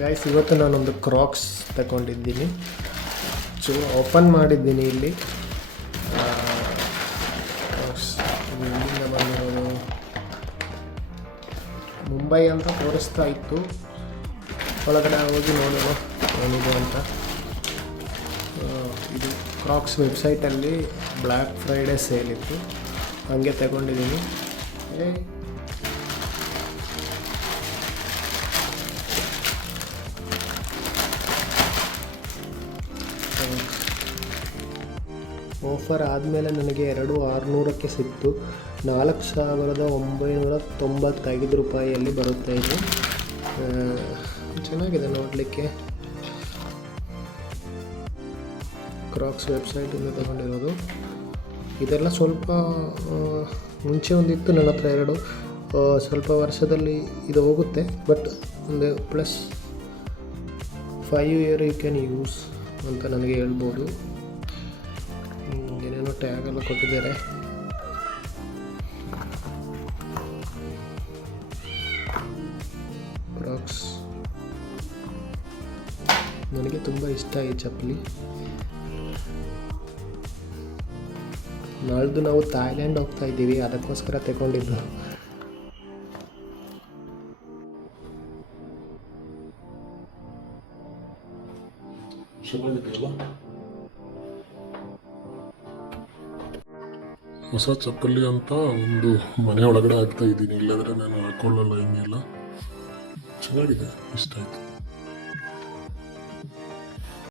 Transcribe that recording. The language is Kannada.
ಗೈಸ್ ಇವತ್ತು ನಾನೊಂದು ಕ್ರಾಕ್ಸ್ ತಗೊಂಡಿದ್ದೀನಿ. ಸೊ ಓಪನ್ ಮಾಡಿದ್ದೀನಿ ಇಲ್ಲಿ. ಕ್ರಾಕ್ಸ್ ಮುಂಬೈ ಅಂತ ತೋರಿಸ್ತಾ ಇತ್ತು. ಒಳಗಡೆ ಹೋಗಿ ನೋಡುವ ಏನಿದೆ ಅಂತ. ಇದು ಕ್ರಾಕ್ಸ್ ವೆಬ್ಸೈಟಲ್ಲಿ ಬ್ಲ್ಯಾಕ್ ಫ್ರೈಡೇ ಸೇಲ್ ಇತ್ತು. ಹಾಗೆ ತಗೊಂಡಿದ್ದೀನಿ. ಆಫರ್ ಆದಮೇಲೆ ನನಗೆ ಎರಡು ಆರುನೂರಕ್ಕೆ ಸಿಕ್ತು. ನಾಲ್ಕು ಸಾವಿರದ ಒಂಬೈನೂರ ತೊಂಬತ್ತೈದು ರೂಪಾಯಿಯಲ್ಲಿ ಬರುತ್ತೆ ಇದು. ಚೆನ್ನಾಗಿದೆ ನೋಡಲಿಕ್ಕೆ. ಕ್ರಾಕ್ಸ್ ವೆಬ್ಸೈಟಿಂದ ತಗೊಂಡಿರೋದು. ಇದೆಲ್ಲ ಸ್ವಲ್ಪ ಮುಂಚೆ ಒಂದಿತ್ತು ನನ್ನ ಹತ್ರ ಎರಡು. ಸ್ವಲ್ಪ ವರ್ಷದಲ್ಲಿ ಇದು ಹೋಗುತ್ತೆ, ಬಟ್ ಒಂದು plus five year you can use. ಅಂತ ನನಗೆ ಹೇಳ್ಬೋದು. ಏನೇನೋ ಟ್ಯಾಗ್ ಎಲ್ಲ ಕೊಟ್ಟಿದ್ದಾರೆ. ಕ್ರಾಕ್ಸ್ ನನಗೆ ತುಂಬ ಇಷ್ಟ ಈ ಚಪ್ಪಲಿ. ನಾಳ್ದು ನಾವು ಥಾಯ್ಲ್ಯಾಂಡ್ ಹೋಗ್ತಾ ಇದ್ದೀವಿ, ಅದಕ್ಕೋಸ್ಕರ ತಗೊಂಡಿದ್ದು. ಹೊಸ ಚಪ್ಪಲಿ ಅಂತ ಒಂದು ಮನೆ ಒಳಗಡೆ ಹಾಕ್ತಾ ಇದ್ದೀನಿ. ಇಲ್ಲದ್ರೆ ನಾನು ಹಾಕೊಳ್ಳಲ್ಲ ಹಿಂಗೆಲ್ಲ ಚೆನ್ನಾಗಿದೆ. ಇಷ್ಟ ಆಯ್ತು.